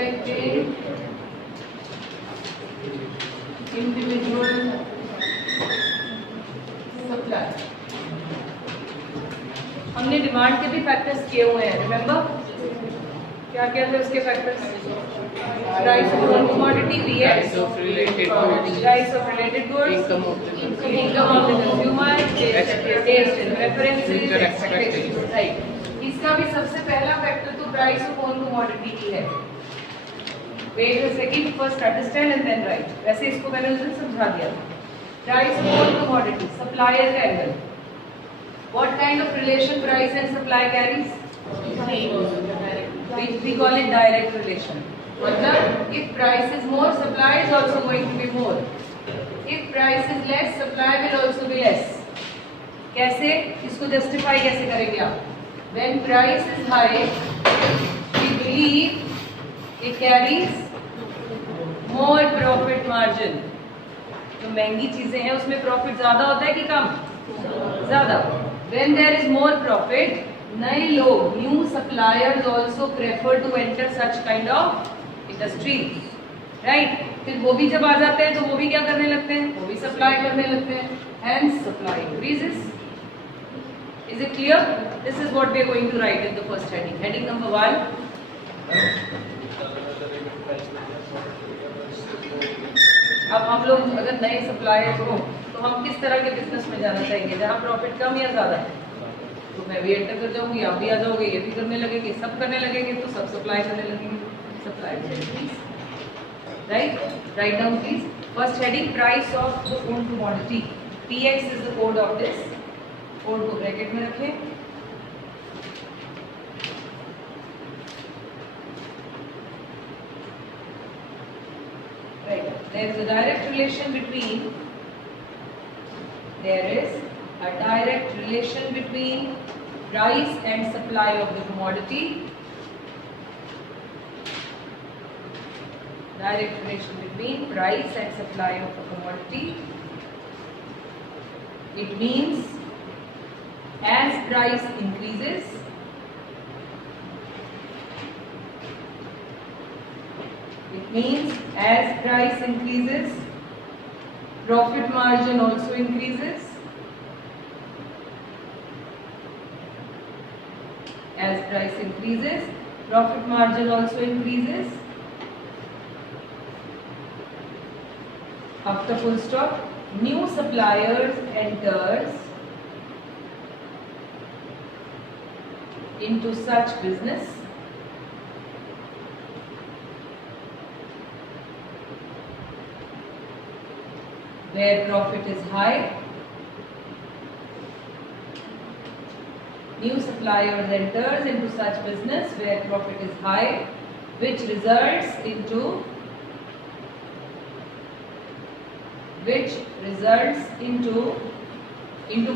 affecting individual supply. हमने डिमांड के भी फैक्टर्स किए हुए हैं, रिमेंबर? क्या क्या थे उसके factors? Price of one commodity, Price of related goods, price of related goods, income of the consumer, income of the consumer, taste and preferences, future expectations. Right. इसका भी सबसे पहला फैक्टर तो प्राइस ऑफ वन कमोडिटी की है। Wait a second, first understand and then write. वैसे इसको मैंने उस दिन समझा दिया था। Price of one commodity, supplier का angle. What kind of relation price and supply carries? We call it direct relation. मतलब if price is more, supply is also going to be more. If price is less, supply will also be less. कैसे? इसको justify कैसे करेंगे आप? When price is high, we believe it carries more profit margin. जो महंगी चीजें हैं उसमें प्रॉफिट ज्यादा होता है कि कम? ज्यादा। When there is more profit, नए लोग, new suppliers also prefer to enter such kind of industry, right? फिर वो भी जब आ जाते हैं तो वो भी क्या करने लगते हैं? वो भी सप्लाई करने लगते हैं, hence supply increases. Is it clear? This is what we are going to write in the first heading, heading number 1। अब हम लोग अगर नए सप्लायर्स हो तो हम किस तरह के बिजनेस में जाना चाहेंगे, जहाँ प्रॉफिट कम या ज्यादा है? तो मैं भी एंटर कर जाऊंगी, आप भी आ जाओगे, ये भी करने लगेंगे, सब करने लगेंगे, तो सब सप्लाई करने लगेंगे, supply. Right? Write down please. First heading, price of the own commodity. PX is the code of this. Code को ब्रैकेट में रखें। Right. There is a direct relation between. There is a direct relation between price and supply of the commodity. Direct relation between price and supply of the commodity. It means as price increases, profit margin also increases. As price increases, profit margin also increases. After full stop, new suppliers enters into such business where profit is high. New suppliers enters into such business where profit is high, which results into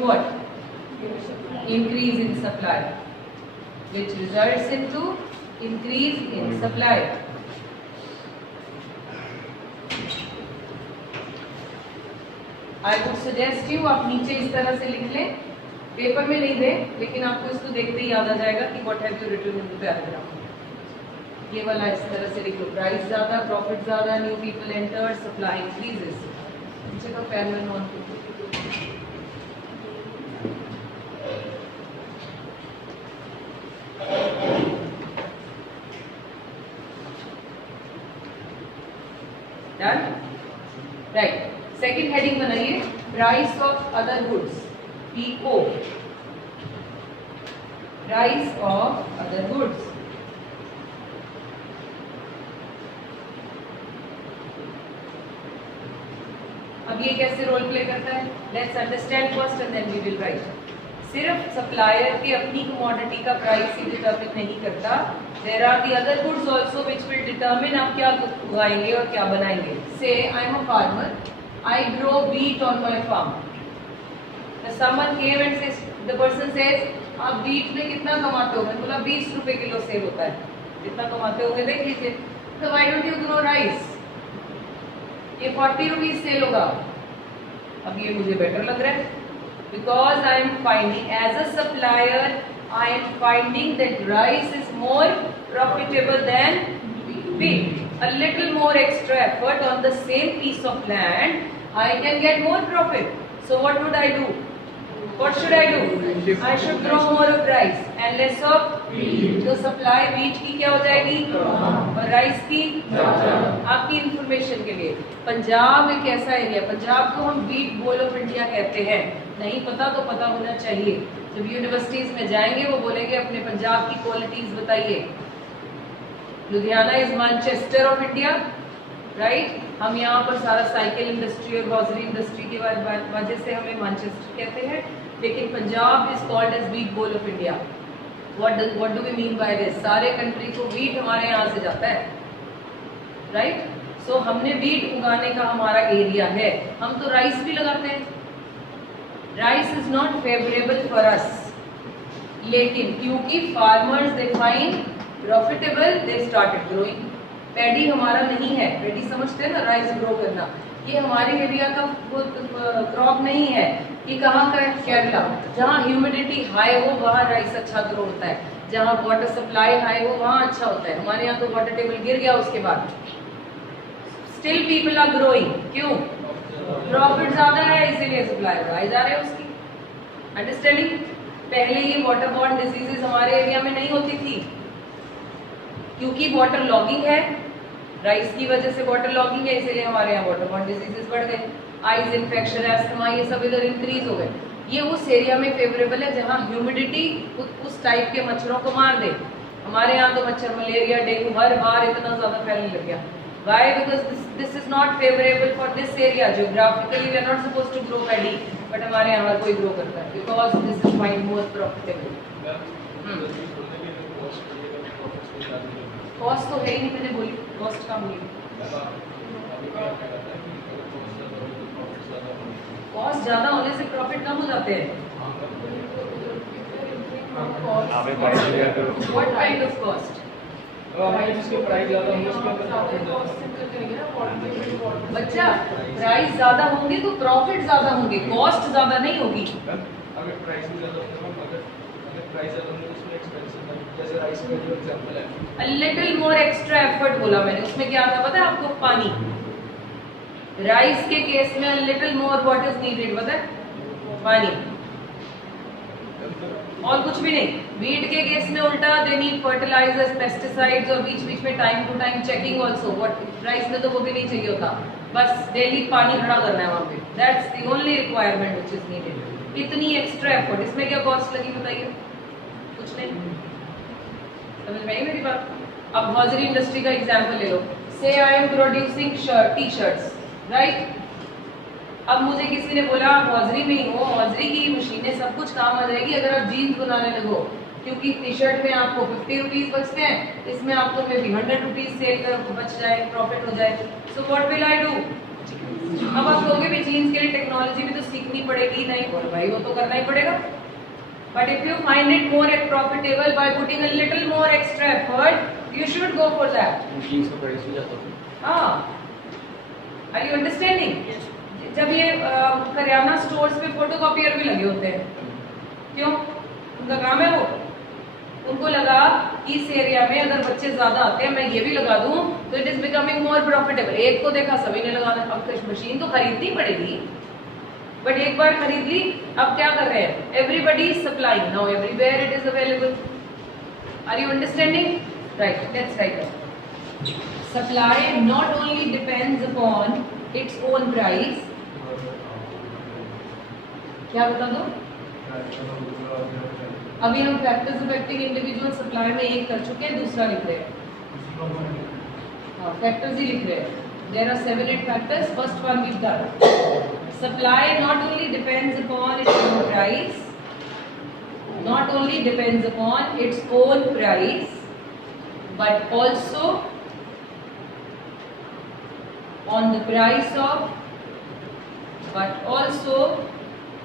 what? Increase in supply. Which results into increase in supply. I would suggest you आप नीचे इस तरह से लिख लें, पेपर में नहीं दें, लेकिन आपको इसको देखते ही याद आ जाएगा कि what have you written in the paragraph. ये वाला इस तरह से लिख लो, प्राइस ज्यादा, प्रॉफिट ज्यादा, new people enter, supply increases. नीचे का पेन में on done, right. Second heading बनाइए, price of other goods, PO, price of other goods. अब ये कैसे रोल प्ले करता है? Let's understand first and then we will write. सिर्फ सप्लायर की अपनी कमोडिटी का प्राइस ही डिटरमिन नहीं करता, there are the other goods also which will determine आप क्या उगाएंगे और क्या बनाएंगे। से I am a farmer, I grow wheat on my farm. Someone came and says, the person says, आप wheat में कितना कमाते हो? मैंने बोला 20 रुपए किलो सेल होता है, कितना कमाते होंगे देख लीजिए। तो why don't you grow rice? ये 40 रुपीज सेल होगा। अब ये मुझे बेटर लग रहा है, because I am finding as a supplier, I am finding that rice is more profitable than wheat. wheat. A little more extra effort on the same piece of land, I can get more profit. So what would I do? What should I do? I should grow more of rice and less of wheat. तो supply wheat की क्या हो जाएगी और राइस की। आपकी इंफॉर्मेशन के लिए, पंजाब एक ऐसा एरिया, पंजाब को हम व्हीट बोल ऑफ इंडिया कहते हैं। नहीं पता तो पता होना चाहिए। जब यूनिवर्सिटीज में जाएंगे वो बोलेंगे अपने पंजाब की क्वालिटीज बताइए। Ludhiana is Manchester of India, right. हम यहाँ पर सारा साइकिल इंडस्ट्री और हॉजरी इंडस्ट्री की वजह से हमें मैनचेस्टर कहते हैं, लेकिन Punjab is called as wheat bowl of India. What do we mean by this? सारे कंट्री को व्हीट हमारे यहाँ से जाता है, राइट। सो हमने व्हीट उगाने का हमारा एरिया है। हम तो राइस भी लगाते हैं। Rice is not favourable for us, लेकिन क्योंकि farmers they find profitable they started growing. Paddy हमारा नहीं है, पैडी समझते हैं ना, राइस ग्रो करना। ये हमारे एरिया का क्रॉप नहीं है। ये कहाँ का है? केरला। जहाँ ह्यूमिडिटी हाई हो वहाँ राइस अच्छा ग्रो होता है, जहाँ वाटर सप्लाई हाई हो वहाँ अच्छा होता है। हमारे यहाँ तो वाटर टेबल गिर गया, उसके बाद स्टिल पीपल आर ग्रोइंग। क्यों? प्रॉफिट ज्यादा है, इसीलिए सप्लाई बढ़ाई जा रही है उसकी। अंडरस्टैंडिंग? पहले ये वाटर बॉर्न डिजीजेस हमारे एरिया में नहीं होती थी, क्योंकि वाटर लॉगिंग है, राइस की वजह से वाटर लॉगिंग है, इसीलिए हमारे यहाँ वाटर बॉर्न डिजीजेस बढ़ गए। आइज इन्फेक्शन, एस्थमा, ये सब इधर इंक्रीज हो गए। ये उस एरिया में फेवरेबल है जहाँ ह्यूमिडिटी उस टाइप के मच्छरों को मार दे। हमारे यहाँ तो मच्छर, मलेरिया, डेंगू हर बार इतना ज्यादा फैलने लग गया। Why? Because this is not favorable for this area. Geographically, we are not supposed to grow paddy, but हमारे यहाँ हर कोई grow करता है because this is find more profitable. Cost तो है ही नहीं, मैंने बोली cost कम नहीं। Cost ज़्यादा होने से profit कम हो जाते हैं। What kind of cost? बच्चा, प्राइस ज्यादा होंगे तो प्रॉफिट ज्यादा होंगे, कॉस्ट ज्यादा नहीं होगी। अगर प्राइस ज्यादा जैसे राइस का जो एग्जांपल है, A little more extra effort बोला मैंने, उसमें क्या था पता है आपको? पानी। राइस के केस में a little more what is needed पता है? पानी, और कुछ भी नहीं। वीट के केस में उल्टा, दे नीड फर्टिलाइजर्स, पेस्टिसाइड्स, और बीच बीच में time to time checking also. What rice में तो वो भी नहीं चाहिए होता, बस डेली पानी खड़ा करना है वहाँ पे। That's the only requirement which is needed. इतनी एक्स्ट्रा एफर्ट, इसमें क्या कॉस्ट लगी बताइए? कुछ नहीं। समझ में आई मेरी बात? अब हॉजरी इंडस्ट्री का एग्जाम्पल ले लो। से I am producing T shirts, right. अब मुझे किसी ने बोला आप हॉजरी में ही हो, हॉजरी की मशीनें सब कुछ काम आ जाएगी अगर आप जीन्स बनाने लगो, क्योंकि टी शर्ट में आपको 50 रुपीज बचते हैं, इसमें आपको मे बी 100 रुपीज सेल कर बच जाए, प्रॉफिट हो जाए। So what will I do? अब आप लोगे भी जीन्स के लिए टेक्नोलॉजी भी तो सीखनी पड़ेगी, नहीं बोल भाई वो तो करना ही पड़ेगा। But if you find it more profitable by putting a little more extra effort, you should go for that. Jeans का प्राइस भी जाता है। हाँ, आर यू अंडरस्टैंडिंग? जब ये करियाना स्टोर्स पे फोटोकॉपियर भी लगे होते हैं, क्यों? उनका काम है वो। उनको लगा कि इस एरिया में अगर बच्चे ज्यादा आते हैं, मैं ये भी लगा दूं तो it is becoming more profitable. एक को देखा सभी ने लगाना। अब मशीन तो खरीदनी पड़ेगी, बट एक बार खरीद ली, अब क्या कर रहे हैं? Everybody is supplying now, everywhere it is available. Are you understanding? Right, let's write. Supply not only depends upon its own price. क्या बता दो? अभी हम फैक्टर्स अफेक्टिंग इंडिविजुअल सप्लाई में एक कर चुके हैं, दूसरा लिख रहे हैं। हाँ, फैक्टर्स ही लिख रहे हैं। There are 7-8 factors. First one we done. Supply not only depends upon its own price, not only depends upon its own price, but also on the price of, but also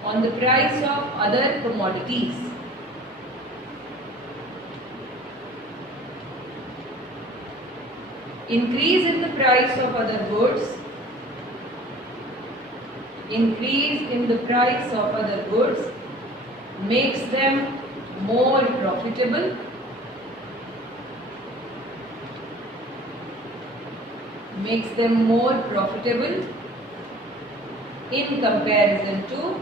on the price of other commodities. Increase in the price of other goods, increase in the price of other goods makes them more profitable, makes them more profitable in comparison to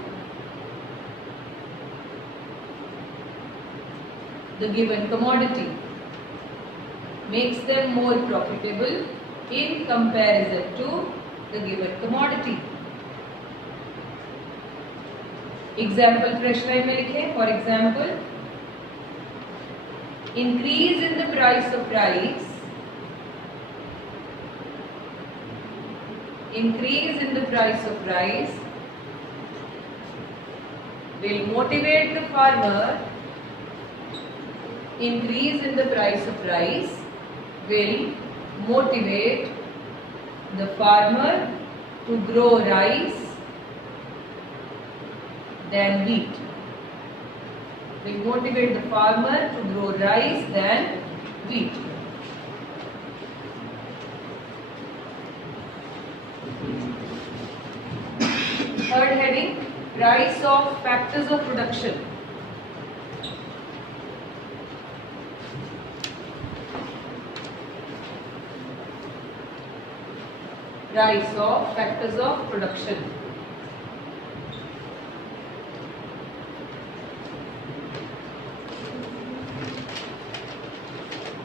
the given commodity. Makes them more profitable in comparison to the given commodity. Example fresh line में लिखें. For example, increase in the price of rice. Increase in the price of rice will motivate the farmer. Increase in the price of rice will motivate the farmer to grow rice than wheat. Will motivate the farmer to grow rice than wheat. Third heading, price of factors of production. Price of factors of production.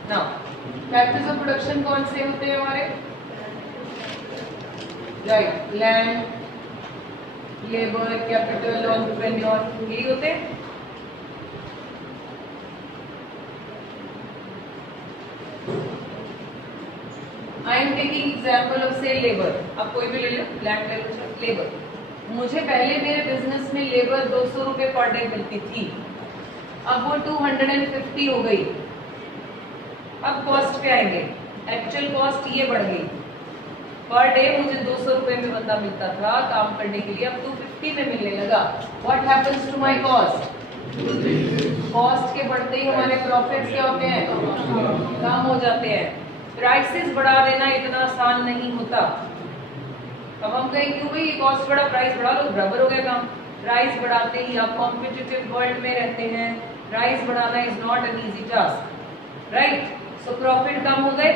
Now, factors of production कौन से होते हैं हमारे? Right, land, labor, capital, entrepreneur, यही होते हैं. I am taking example of say labor. आप कोई भी ले लो, land ले लो, labor. मुझे पहले मेरे बिजनेस में लेबर 200 रुपए पर डे मिलती थी. अब वो 250 हो गई. अब कॉस्ट पे आएंगे. एक्चुअल कॉस्ट ये बढ़ गई. पर डे मुझे 200 रुपए में बंदा मिलता था काम करने के लिए, अब 250 में मिलने लगा. What happens to my cost? Cost के बढ़ते ही हमारे प्रॉफिट्स क्या होते हैं? कम हो जाते हैं. प्राइसेस बढ़ा देना इतना आसान नहीं होता. अब हम कहें क्यों भाई कॉस्ट बढ़ा, प्राइस बढ़ा लो, बराबर हो गया काम. प्राइस बढ़ाते ही आप कॉम्पिटिटिव वर्ल्ड में रहते हैं. प्राइस बढ़ाना is not an easy task, right? So profit कम हो गए.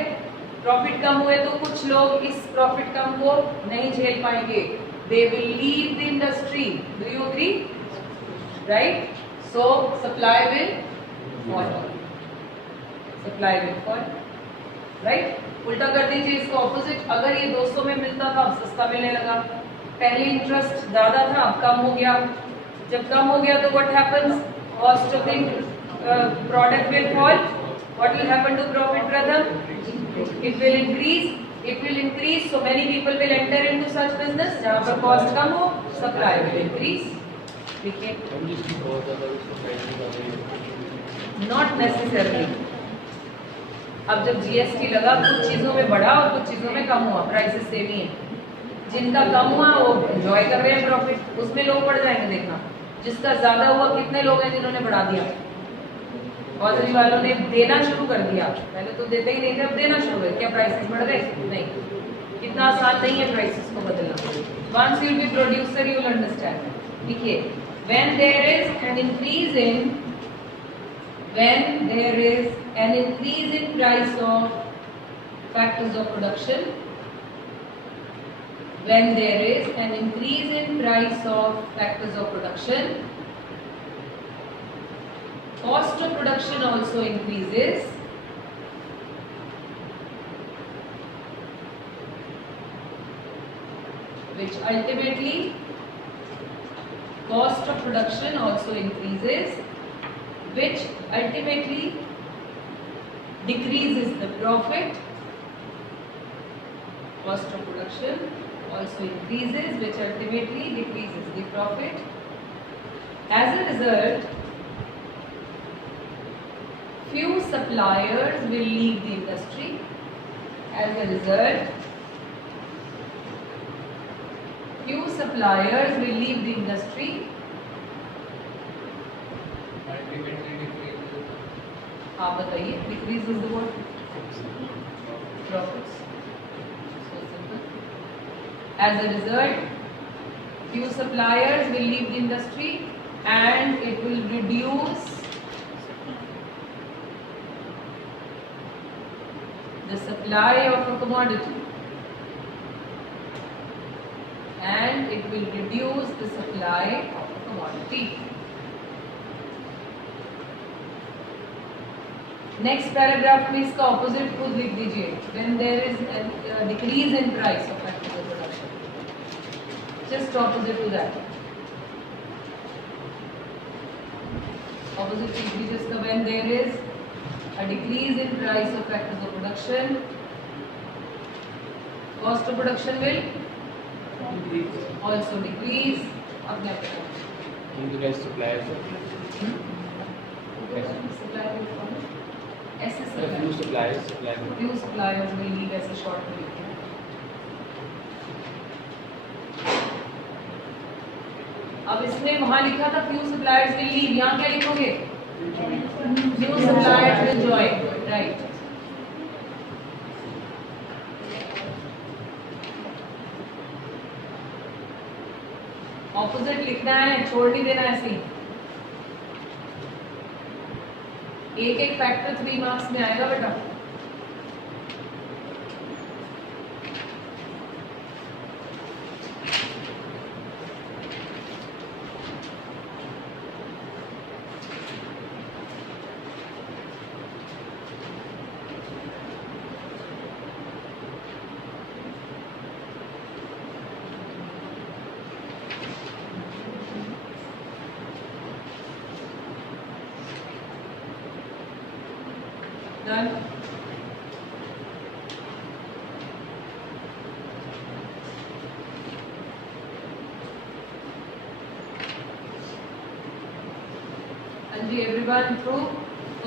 प्रॉफिट कम हुए तो कुछ लोग इस प्रॉफिट कम को नहीं झेल पाएंगे. They will leave the industry. Do you agree? Right? So supply will fall. Supply will fall, right? उल्टा कर दीजिए इसको ऑपोजिट. अगर ये 200 में मिलता था, अब सस्ता मिलने लगा. पहले इंटरेस्ट ज्यादा था, अब कम हो गया. जब कम हो गया तो what happens? Cost of the product will fall. What will happen to profit, brother? It will increase. It will increase. So many people will enter into such business. जहाँ पर cost कम हो, supply will increase. ठीक है? Not necessarily. अब जब GST लगा, कुछ चीजों में बढ़ा और कुछ चीजों में कम हुआ. प्राइसेस सेम ही है. जिनका कम हुआ वो एंजॉय कर रहे हैं प्रॉफिट. उसमें लोग बढ़ जाएंगे. देखना, जिसका ज्यादा हुआ, कितने लोग हैं जिन्होंने बढ़ा दिया? हॉस्टल वालों ने देना शुरू कर दिया. पहले तो देते ही नहीं थे, अब देना शुरू कर. क्या प्राइसेस बढ़ गए? नहीं. इतना आसान नहीं है प्राइसेस को बदलना. Once you be producer you will understand. देखिए, when there is an increase in price of factors of production, when there is an increase in price of factors of production, cost of production also increases, which ultimately cost of production also increases, which ultimately decreases the profit. Cost of production also increases, which ultimately decreases the profit. As a result, few suppliers will leave the industry. As a result, few suppliers will leave the industry. आप बताइए, decreases the what? Profits. So simple. As a result, few suppliers will leave the industry and it will reduce the supply of a commodity. and it will reduce the supply of the commodity. Next paragraph में इसका ऑपोजिट खुद लिख दीजिए. When there is a decrease in price of factors of production, just opposite to that. Opposite लिख दीजिए इसका. When there is a decrease in price of factors of production, cost of production will also decrease. अब क्या करें? Increase suppliers. Supply will follow. ऐसे Few suppliers. few suppliers will need ऐसे short में. अब इसने वहां लिखा था few suppliers will leave, यहाँ क्या लिखोगे? Few suppliers will join, right? Opposite लिखना है, छोड़ नहीं देना ऐसे ही. एक एक फैक्टर 3 मार्क्स में आएगा बेटा. Done. जी everyone through.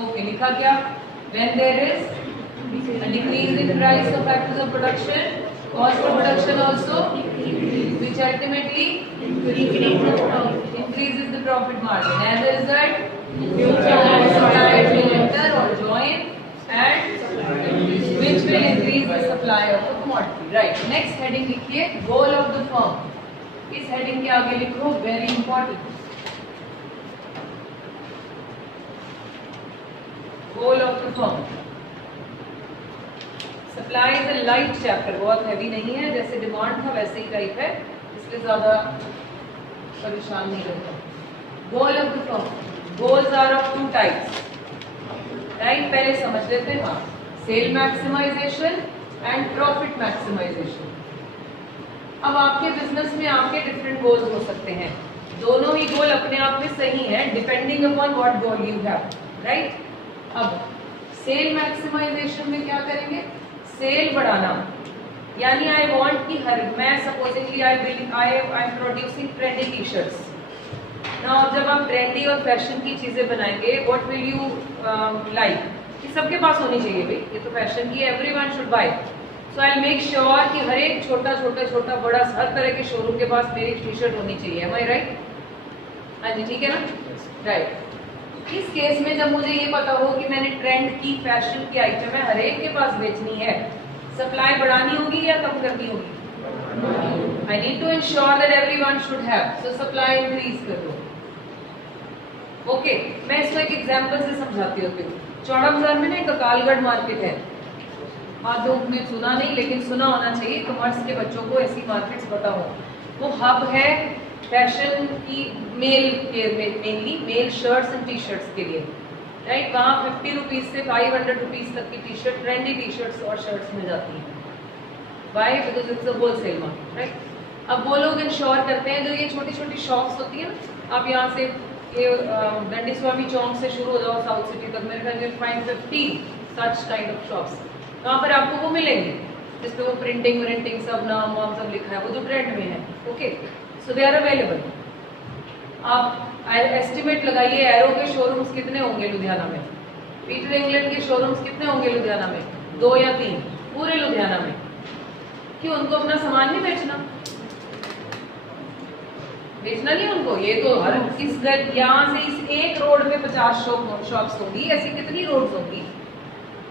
Okay, लिखा क्या? When there is a decrease in price of factors of production, cost of production also, which ultimately increases the profit margin. As a result, suppliers will enter or join, and which will increase the supply of the commodity. Right. Next heading लिखिए goal of the firm. इस heading के आगे लिखो very important. Goal of the firm. Supply is a light chapter, बहुत heavy नहीं है. जैसे demand था वैसे ही टाइप है, इसलिए ज़्यादा परेशान नहीं करता. Goal of the firm. Goals are of 2 types. Right? पहले समझ लेते हैं. हाँ. Sale maximization and profit maximization. अब आपके बिजनेस में आपके डिफरेंट गोल्स हो सकते हैं. दोनों ही गोल अपने आप में सही हैं, depending upon what goal you have. Right. अब सेल मैक्सिमाइजेशन में क्या करेंगे? सेल बढ़ाना. यानी आई वांट कि हर मैं supposedly I am producing trendy T shirts. Now जब आप ट्रेंडी और फैशन की चीजें बनाएंगे, व्हाट विल यू लाइक? कि सबके पास होनी चाहिए भाई, ये तो फैशन की है, everyone should buy. So I make sure कि हर एक छोटा छोटा छोटा बड़ा हर तरह के शोरूम के पास मेरी टी शर्ट होनी चाहिए. एम आई राइट? हाँ जी, ठीक है ना. राइट. इस केस में जब मुझे ये पता हो कि मैंने ट्रेंड की फैशन की आइटम है हर एक के पास बेचनी है, सप्लाई बढ़ानी होगी या कम करनी होगी? I need to ensure that everyone should have, so supply increase कर दो. ओके, मैं इसको एक एग्जांपल से समझाती हूँ. चौड़ा बाजार में ना एक अकालगढ़ मार्केट है. आधों में सुना नहीं, लेकिन सुना होना चाहिए. कॉमर्स के बच्चों को ऐसी मार्केट्स पता हो. वो हब है फैशन की, मेल के mainly male shirts and T shirts के लिए. राइट. वहाँ 50 रुपीज से 500 रुपीज तक की T shirt, trendy T shirts और शर्ट्स मिल जाती हैं. Why? Because it's a wholesale market. Right. अब वो लोग इंश्योर करते हैं, जो ये छोटी छोटी शॉप्स होती है ना, आप यहाँ से ये दंडी स्वामी चौक से शुरू हो जाओ साउथ सिटी तक, मेरे ख्याल फाइंड 50 सच काइंड ऑफ शॉप्स. वहाँ पर आपको वो मिलेंगे जिसपे वो प्रिंटिंग सब नाम वाम सब लिखा है, वो जो ट्रेंड में है. Okay, so they are available. आप एस्टिमेट लगाइए एरो के शोरूम्स कितने होंगे लुधियाना में, पीटर इंग्लैंड के शोरूम्स कितने होंगे लुधियाना में? 2 या 3 पूरे लुधियाना में. क्यों? उनको अपना सामान नहीं बेचना नहीं उनको. ये तो हर किस घर, यहाँ से इस एक रोड पे 50 शॉप्स होंगी. ऐसी कितनी रोड्स होंगी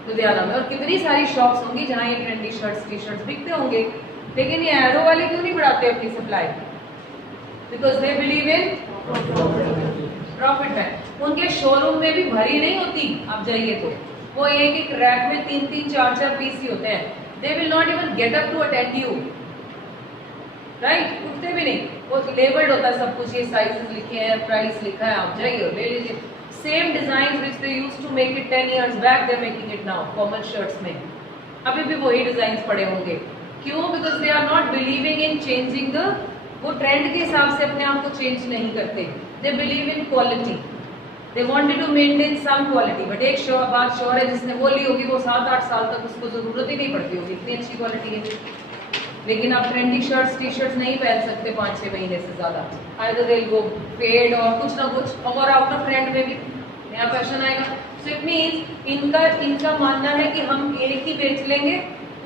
लुधियाना में, और कितनी सारी शॉप्स होंगी जहाँ ये ट्रेंडी शर्ट्स टी शर्ट्स बिकते होंगे. लेकिन ये एरो वाले क्यों नहीं बढ़ाते अपनी supply? Because they believe in profit है. उनके शोरूम में भी भरी नहीं होती. आप जाइए तो वो एक एक रैक में 3-3, 4-4 पीस ही होते हैं. They will not even get up to attend you. Right, उठते भी नहीं, वो लेबल्ड होता है सब कुछ, ये साइजेस लिखे हैं, प्राइस लिखा है, आप जाइए और ले लीजिए। Same design which they used to make it 10 years back, they are making it now formal shirts में। अभी भी वही डिजाइन पड़े होंगे। क्यों? Because they are not believing in changing the, वो ट्रेंड के हिसाब से अपने आप को चेंज नहीं करते। They believe in quality, they wanted to maintain some quality. But एक बात श्योर है, जिसने वो ली होगी वो 7-8 साल तक उसको जरूरत ही नहीं पड़ती होगी, इतनी अच्छी क्वालिटी है। लेकिन आप ट्रेंडी शर्ट्स टी शर्ट्स नहीं पहन सकते 5-6 महीने से ज्यादा, either they will go fade और कुछ ना कुछ, और आउट ऑफ ट्रेंड में भी नया फैशन आएगा। सो इट मीन्स इनका मानना है कि हम एक ही बेच लेंगे,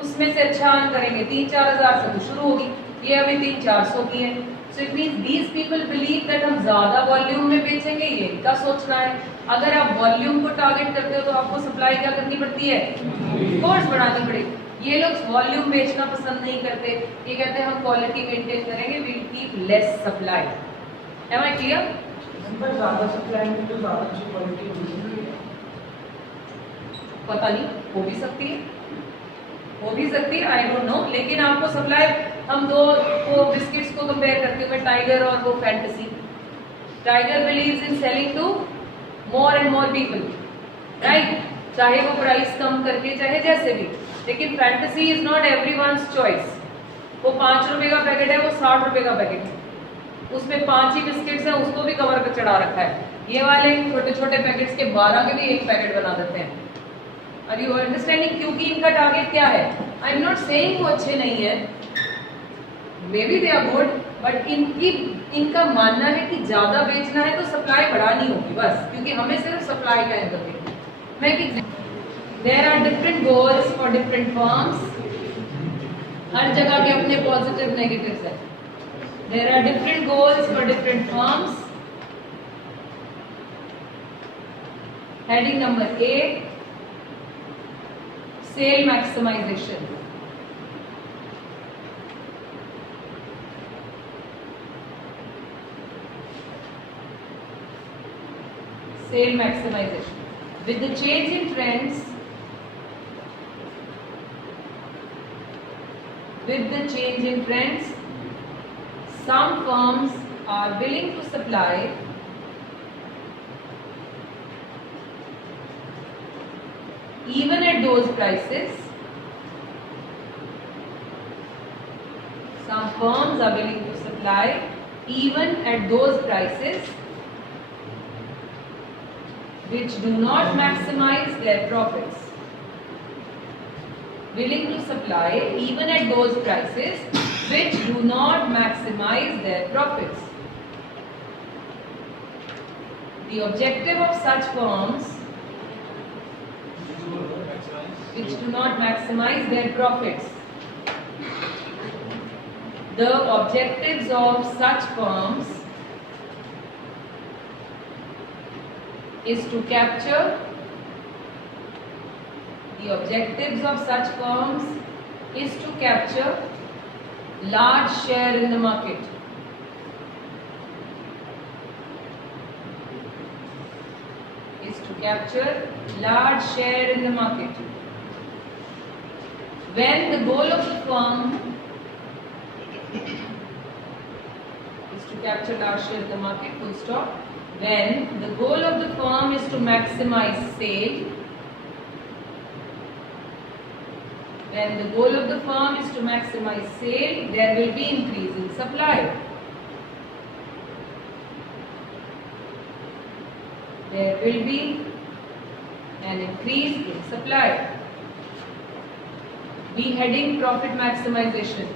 उसमें से अच्छा अर्न करेंगे। 3-4 हज़ार से तो शुरू होगी, ये अभी 300-400 की है। So it means these people believe that हम ज्यादा वॉल्यूम में बेचेंगे, ये इनका सोचना है। अगर आप वॉल्यूम को टारगेट करते हो तो आपको सप्लाई क्या करनी पड़ती है? कोर्स बढ़ानी पड़ेगी। ये लोग वॉल्यूम बेचना पसंद नहीं करते, ये कहते हैं हम क्वालिटी मेंटेन करेंगे, we keep less supply. Am I clear? ज्यादा सप्लाई में तो ज्यादा अच्छी क्वालिटी होगी। पता नहीं, हो भी सकती है, हो भी सकती है, आई डोंट नो। लेकिन आपको सप्लाई, हम दो को बिस्किट्स को कंपेयर करते हुए, टाइगर और वो fantasy. Tiger believes in selling to more and more people, right, चाहे वो प्राइस कम करके, चाहे जैसे भी। लेकिन fantasy is not everyone's choice. वो 5 रुपए का पैकेट है, वो 60 रुपए का पैकेट है, उसमें 5 ही बिस्किट्स हैं, उसको भी कवर पे चढ़ा रखा है। ये वाले छोटे छोटे पैकेट्स के 12 के भी एक पैकेट बना देते हैं। Are you understanding? क्योंकि इनका टारगेट क्या है? आई एम नॉट सेइंग वो अच्छे नहीं है, maybe they are good, but इनका मानना है कि ज्यादा बेचना है तो सप्लाई बढ़ानी होगी बस, क्योंकि हमें सिर्फ सप्लाई का एंगल देखना है। मैं there are different goals for different firms, हर जगह के अपने पॉजिटिव नेगेटिव्स हैं। There are different goals for different firms. Heading number 8, sale maximization. Sale maximization. With the change in trends, some firms are willing to supply even at those prices. Some firms are willing to supply even at those prices which do not maximize their profits. Willing to supply even at those prices which do not maximize their profits. The objective of such firms which do not maximize their profits. The objectives of such firms is to capture, the objectives of such firms is to capture large share in the market. Is to capture large share in the market. When the goal of the firm is to capture large share in the market, full stop. When the goal of the firm is to maximize sale, when the goal of the firm is to maximize sale, there will be increase in supply. There will be an increase in supply. B heading profit maximization.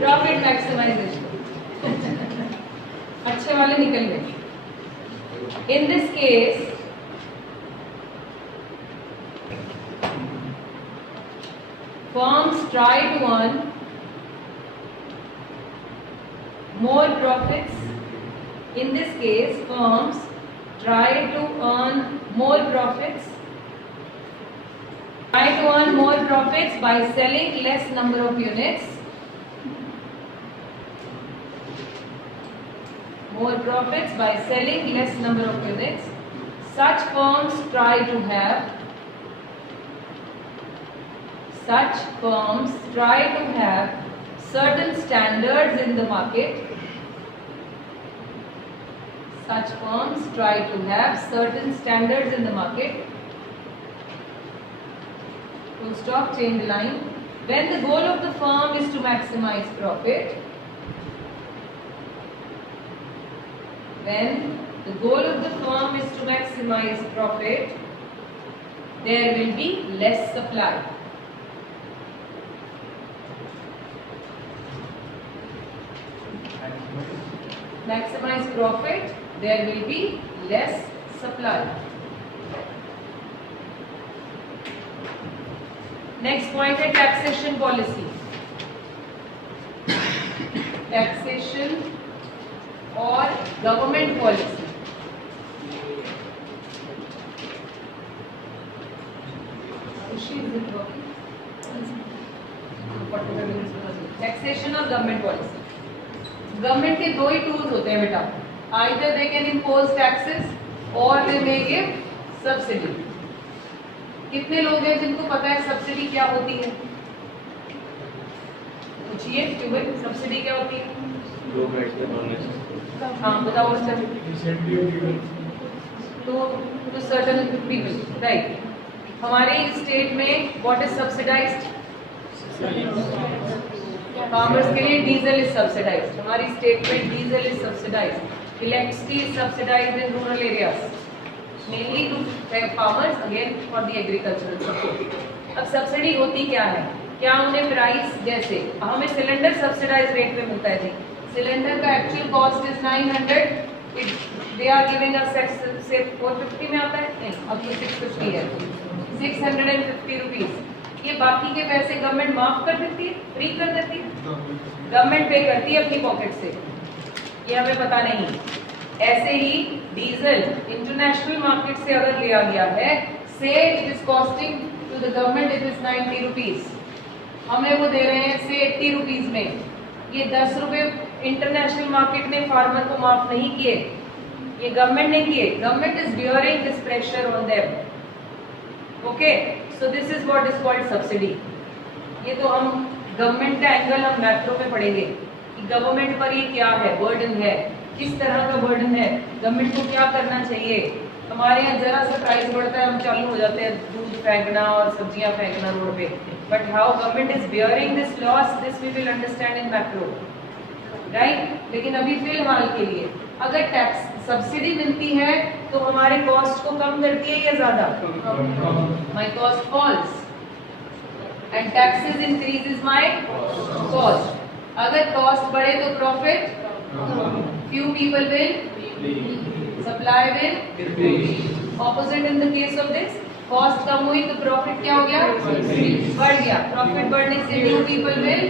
Profit maximization. अच्छे वाले निकल गए। In this case, firms try to earn more profits. In this case, firms try to earn more profits. Try to earn more profits by selling less number of units. More profits by selling less number of units. Such firms try to have certain standards in the market. Such firms try to have certain standards in the market. Full stop, change the line. When the goal of the firm is to maximize profit, when the goal of the firm is to maximize profit, there will be less supply. Maximize profit, there will be less supply. Next point है taxation policy. Taxation और government policy. Taxation और government policy. Government के दो ही टूल्स होते हैं बेटा. Either they can impose taxes or they may give subsidy. कितने लोग हैं जिनको पता है सब्सिडी क्या होती है? पूछिए क्यों भाई, सब्सिडी क्या होती है? हाँ बताओ सर. तो सर्टन पीपल, राइट. हमारे स्टेट में व्हाट इज सब्सिडाइज्ड? फार्मर्स के लिए डीजल इज सब्सिडाइज्ड. हमारी स्टेट में diesel is subsidized. Electricity is subsidized in rural areas, mainly to farmers, again for the agricultural support. अब सब्सिडी होती क्या है? क्या उन्हें प्राइस, जैसे हमें सिलेंडर सब्सिडाइज रेट पे मिलता है जी. सिलेंडर का actual cost is 900, they are giving us say 450 में आता है, नहीं अब तो 650 है, 650 रुपीज. ये बाकी के पैसे गवर्नमेंट माफ कर देती है, फ्री कर देती है, गवर्नमेंट पे करती है अपनी पॉकेट से, ये हमें पता नहीं. ऐसे ही डीजल इंटरनेशनल मार्केट से अगर लिया गया है, say it is costing to the government it is 90 rupees, हमें वो दे रहे हैं से 80 रुपीज में. ये 10 रुपए इंटरनेशनल मार्केट ने फार्मर को माफ नहीं किए, ये गवर्नमेंट ने किए. Government is bearing this pressure on them. Okay, so this is what is called subsidy. ये तो हम गवर्नमेंट का एंगल हम मैक्रो में पढ़ेंगे कि गवर्नमेंट पर ये क्या है, बर्डन है, किस तरह का बर्डन है, गवर्नमेंट को क्या करना चाहिए. हमारे यहाँ जरा सा प्राइस बढ़ता है हम चालू हो जाते हैं दूध फेंकना और सब्जियां फेंकना रोड पे. But how government is bearing this loss, this we will understand in macro, right. लेकिन अभी फिलहाल के लिए अगर टैक्स सब्सिडी मिलती है तो हमारे कॉस्ट को कम करती है या ज्यादा? My cost falls and taxes increases my cost. अगर कॉस्ट बढ़े तो profit, few people will, supply will, opposite in the case of this, cost कम हुई तो प्रॉफिट क्या हो गया? बढ़ गया. प्रॉफिट बढ़ने से few people will,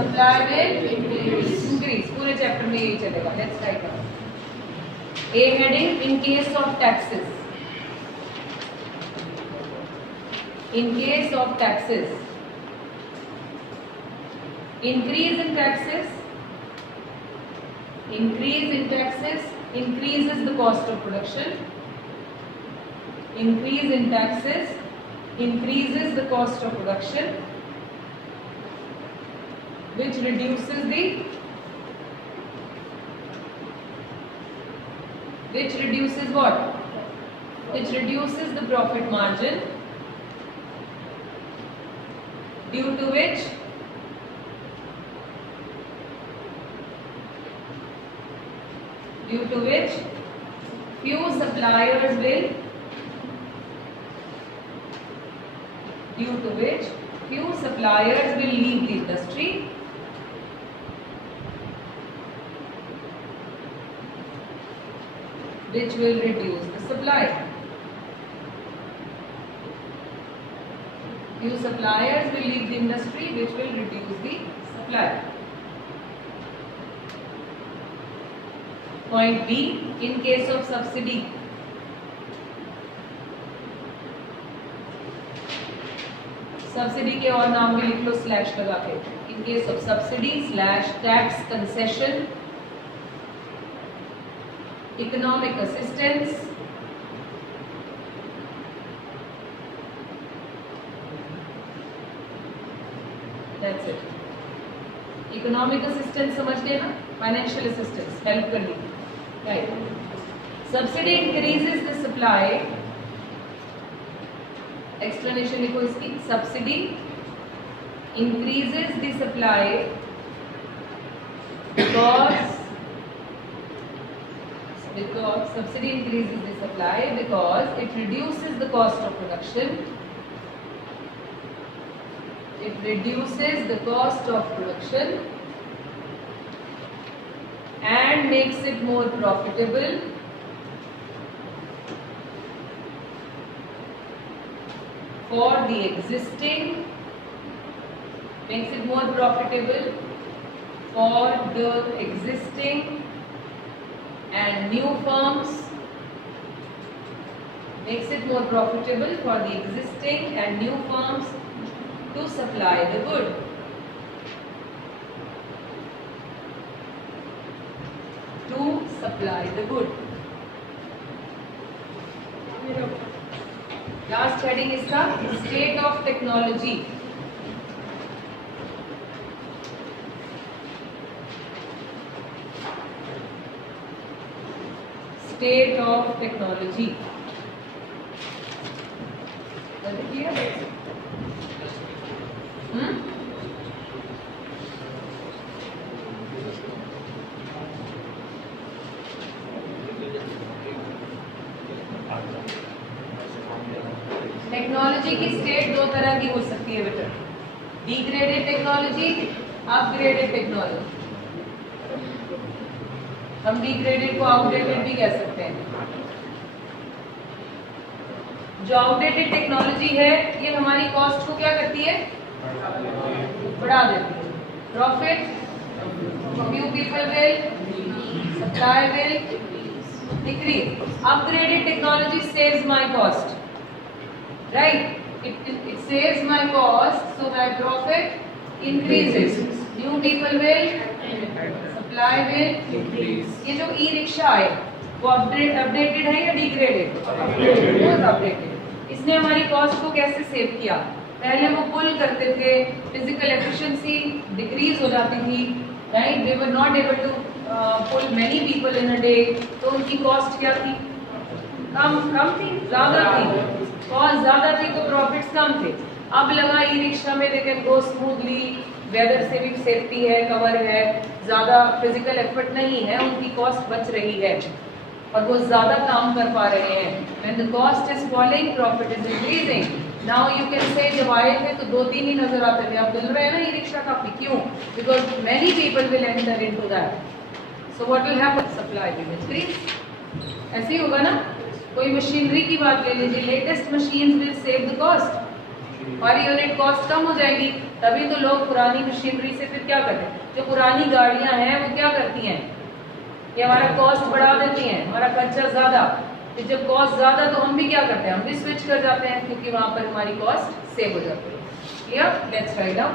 supply will increase. पूरे चैप्टर में यही चलेगा. Let's write down. A heading, in case of taxes. In case of taxes, increase in taxes increases the cost of production. Increase in taxes increases the cost of production, which reduces what? Which reduces the profit margin, due to which few suppliers will leave the industry, which will reduce the supply. Few suppliers will leave the industry, which will reduce the supply. Point B, in case of subsidy, subsidy के और नाम भी लिख लो स्लैश लगा के. In case of subsidy slash tax concession, economic assistance, that's it. Economic assistance समझ गए ना, फाइनेंशियल असिस्टेंस, हेल्प करनी, right. Subsidy increases the supply, explanation लिखो इसकी, subsidy increases the supply because subsidy increases the supply because it reduces the cost of production. It reduces the cost of production and makes it more profitable for the existing, makes it more profitable for the existing and new firms, makes it more profitable for the existing and new firms to supply the good. To supply the good. Last heading इसका state of technology. State of technology. Is it clear? Technology की स्टेट दो तरह की हो सकती है बेटा, degraded technology, upgraded technology. हम डिग्रेडेड को आउटडेटेड भी कह सकते हैं। जो आउटडेटेड टेक्नोलॉजी है ये हमारी कॉस्ट को क्या करती है, बढ़ा देती है। Profit, few people will, supply will decrease. Upgraded technology saves my cost, right? It saves my cost so that profit increases. New people will, supply will increase. ये जो ई रिक्शा है वो अपडेटेड है या डिग्रेडेड? अपडेटेड। इसने हमारी कॉस्ट को कैसे सेव किया? पहले वो पुल करते थे, फिजिकल एफिशिएंसी डिक्रीज हो जाती थी, right? They were not able to pull many people in a day, तो उनकी कॉस्ट क्या थी? कम थी, ज्यादा थी। कॉस्ट ज्यादा थी तो प्रॉफिट्स कम थे। अब लगा ई रिक्शा में they can go smoothly, weather से भी सेफ्टी है, कवर है, ज्यादा फिजिकल एफर्ट नहीं है, उनकी कॉस्ट बच रही है और वो ज्यादा काम कर पा रहे हैं। When the cost is falling, profit is increasing. Now you can say जब आए थे तो 2-3 ही नजर आते थे, अब मिल रहे हैं ना ई रिक्शा काफी। क्यों? Because many people will enter into that. So what will happen? Supply will increase. ऐसे ही होगा ना? कोई मशीनरी की बात ले लीजिए, latest machines will save the cost, हमारी यूनिट कॉस्ट कम हो जाएगी। तभी तो लोग पुरानी मशीनरी से फिर क्या करते हैं, जो पुरानी गाड़ियां हैं वो क्या करती हैं, ये हमारा कॉस्ट बढ़ा देती हैं, हमारा खर्चा ज्यादा। तो जब कॉस्ट ज्यादा तो हम भी क्या करते हैं, हम भी स्विच कर जाते हैं, क्योंकि वहां पर हमारी कॉस्ट सेव हो जाती है। Clear? Let's write down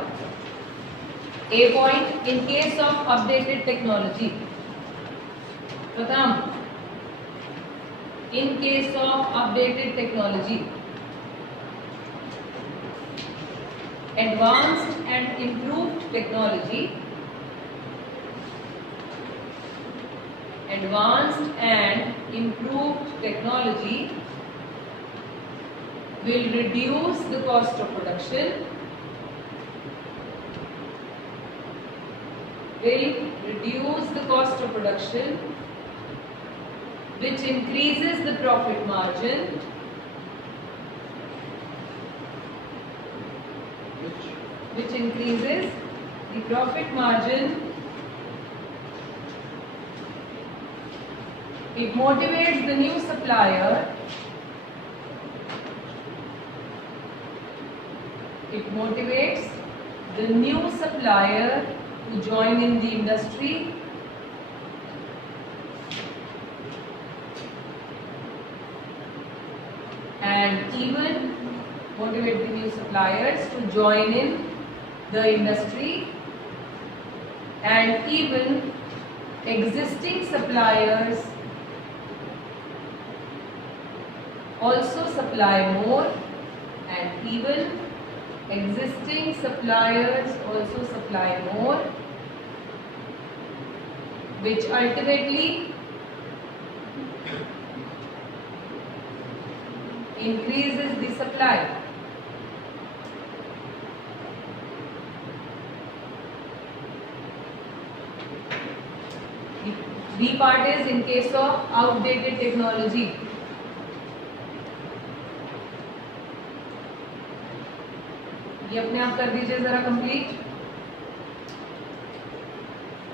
A point. In case of updated technology, प्रथम, in case of updated technology, advanced and improved technology, advanced and improved technology will reduce the cost of production, will reduce the cost of production, which increases the profit margin, which increases the profit margin. It motivates the new supplier, it motivates the new supplier to join in the industry, and even motivate the new suppliers to join in the industry, and even existing suppliers also supply more, and even existing suppliers also supply more, which ultimately increases the supply. B part is in case of outdated technology. ये अपने आप कर दीजिए जरा complete.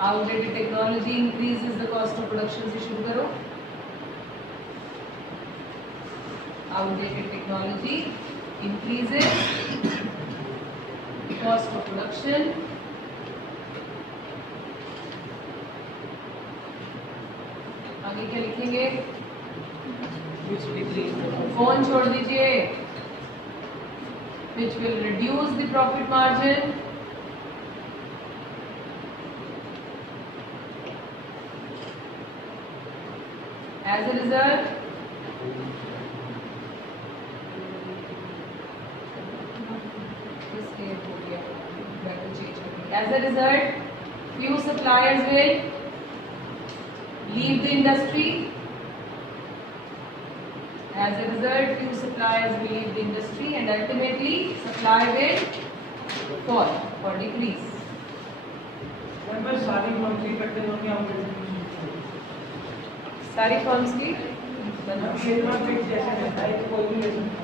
Outdated technology increases the cost of production से शुरू करो. Outdated technology increases the cost of production. आगे क्या लिखेंगे? Which decrease the फोन छोड़ दीजिए. Which will reduce the profit margin. As a result, few suppliers will leave the industry. As a result, few suppliers will leave the industry, and ultimately supply will fall or decrease. When मैं सारी मंथली करते हैं कि हम सारी फर्म्स की share market जैसे रहता है तो कोई भी ले सकता है.